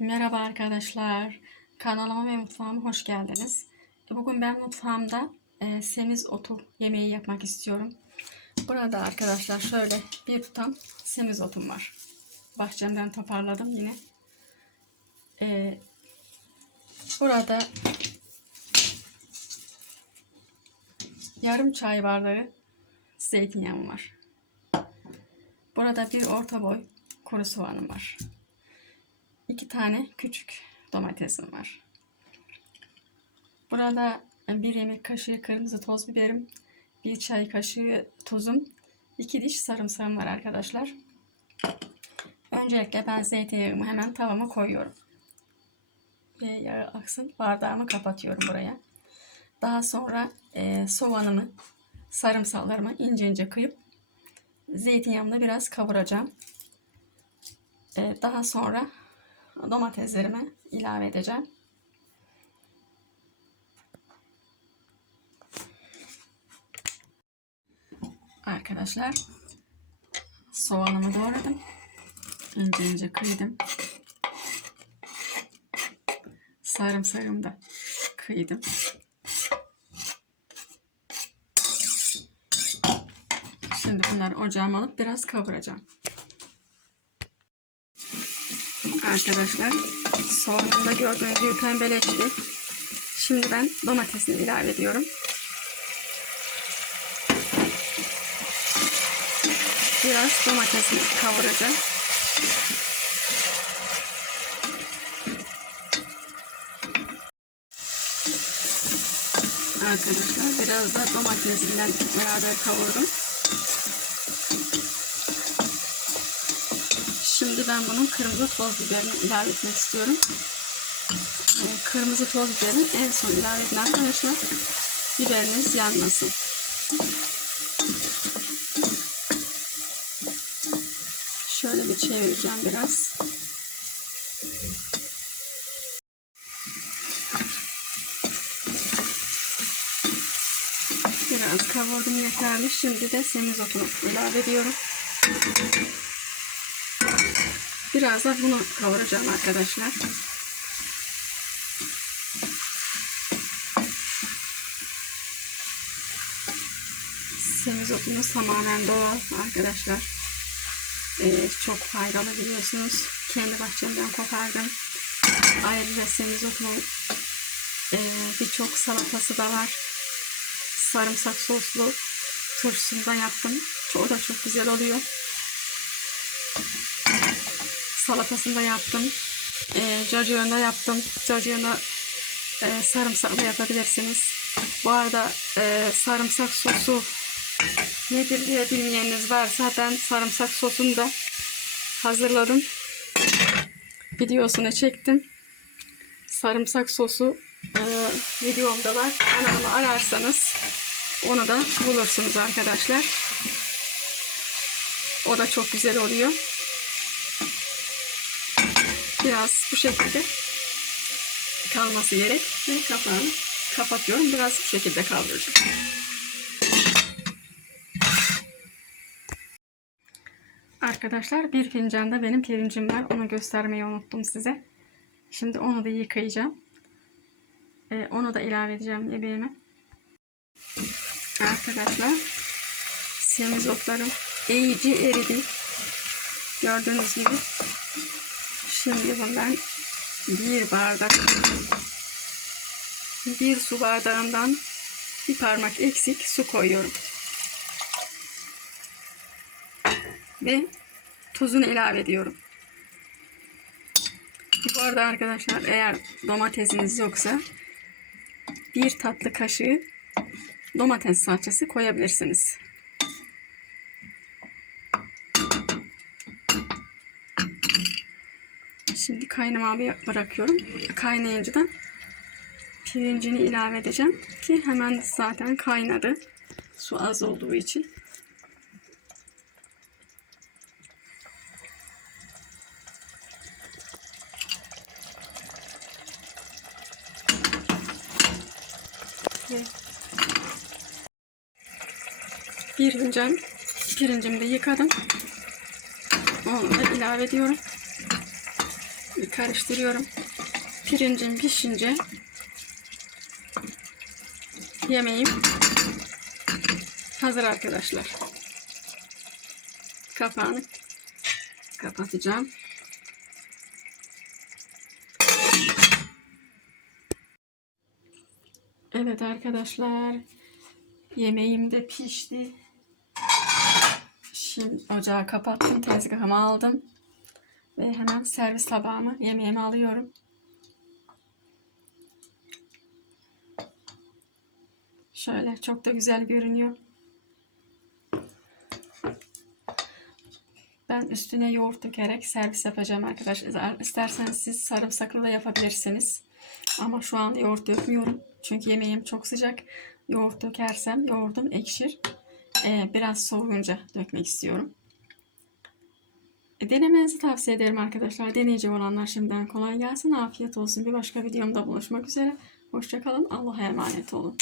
Merhaba arkadaşlar. Kanalıma ve mutfağıma hoş geldiniz. Bugün ben mutfağımda e, semiz otu yemeği yapmak istiyorum. Burada arkadaşlar şöyle bir tutam semiz otum var. Bahçemden toparladım yine. E, burada yarım çay bardağı zeytinyağım var. Burada bir orta boy kuru soğanım var. İki tane küçük domatesim var. Burada bir yemek kaşığı kırmızı toz biberim, bir çay kaşığı tuzum, iki diş sarımsağım var arkadaşlar. Öncelikle ben zeytinyağımı hemen tavama koyuyorum. Ve yağı aksın bardağımı kapatıyorum buraya. Daha sonra e, soğanımı, sarımsaklarımı ince ince kıyıp zeytinyağımla biraz kavuracağım. E, daha sonra domateslerimi ilave edeceğim. Arkadaşlar soğanımı doğradım. İnce ince kıydım. Sarımsağımı da kıydım. Şimdi bunları ocağıma alıp biraz kavuracağım. Arkadaşlar soğanımda gördüğünüz gibi pembeleşti. Şimdi ben domatesini ilave ediyorum. Biraz domatesini kavuracağım. Arkadaşlar biraz da domatesiyle beraber kavurdum. Şimdi ben bunun kırmızı toz biberini ilave etmek istiyorum. Ee, Kırmızı toz biberini en son ilave edin arkadaşlar. Biberiniz yanmasın. Şöyle bir çevireceğim biraz. Biraz kavurdum yeterli. Şimdi de semizotunu ilave ediyorum. Biraz da bunu kavuracağım arkadaşlar. Semizotumuz tamamen doğal arkadaşlar. Ee, çok faydalı biliyorsunuz. Kendi bahçemden kopardım. Ayrıca semizotumun e, birçok salatası da var. Sarımsak soslu turşusunu da yaptım. O da çok güzel oluyor salatasını da yaptım. E, cacığını da yaptım. Cacığını e, sarımsakla yapabilirsiniz. Bu arada e, sarımsak sosu nedir diye bilmeyeniniz varsa ben sarımsak sosunu da hazırladım. Videosunu çektim. Sarımsak sosu e, videomda var. Kanalımı ararsanız onu da bulursunuz arkadaşlar. O da çok güzel oluyor. Biraz bu şekilde kalması gerek ve kapağını kapatıyorum. Biraz bu şekilde kaldıracağım. Arkadaşlar bir fincan da benim pirincim var. Onu göstermeyi unuttum size. Şimdi onu da yıkayacağım. Ee, onu da ilave edeceğim yemeğime. Arkadaşlar semizotlarım iyice eridi. Gördüğünüz gibi Şimdi bundan bir bardak bir su bardağından bir parmak eksik su koyuyorum. Ve tuzunu ilave ediyorum. Bu arada arkadaşlar eğer domatesiniz yoksa bir tatlı kaşığı domates salçası koyabilirsiniz. Şimdi kaynamaya bırakıyorum. Kaynayınca da pirincini ilave edeceğim. Ki hemen zaten kaynadı. Su az olduğu için. Ve bir fincan pirincimi de yıkadım. Onu da ilave ediyorum Bir karıştırıyorum. Pirincim pişince yemeğim hazır arkadaşlar. Kapağını kapatacağım. Evet arkadaşlar. Yemeğim de pişti. Şimdi ocağı kapattım. Tezgahımı aldım. Ve hemen servis tabağımı yemeğimi alıyorum. Şöyle çok da güzel görünüyor. Ben üstüne yoğurt dökerek servis yapacağım arkadaşlar. İsterseniz siz sarımsaklı da yapabilirsiniz. Ama şu an yoğurt dökmüyorum. Çünkü yemeğim çok sıcak. Yoğurt dökersem yoğurdum ekşir. Ee, biraz soğuyunca dökmek istiyorum. E, denemenizi tavsiye ederim arkadaşlar. Deneyecek olanlar şimdiden kolay gelsin. Afiyet olsun. Bir başka videomda buluşmak üzere. Hoşçakalın. Allah'a emanet olun.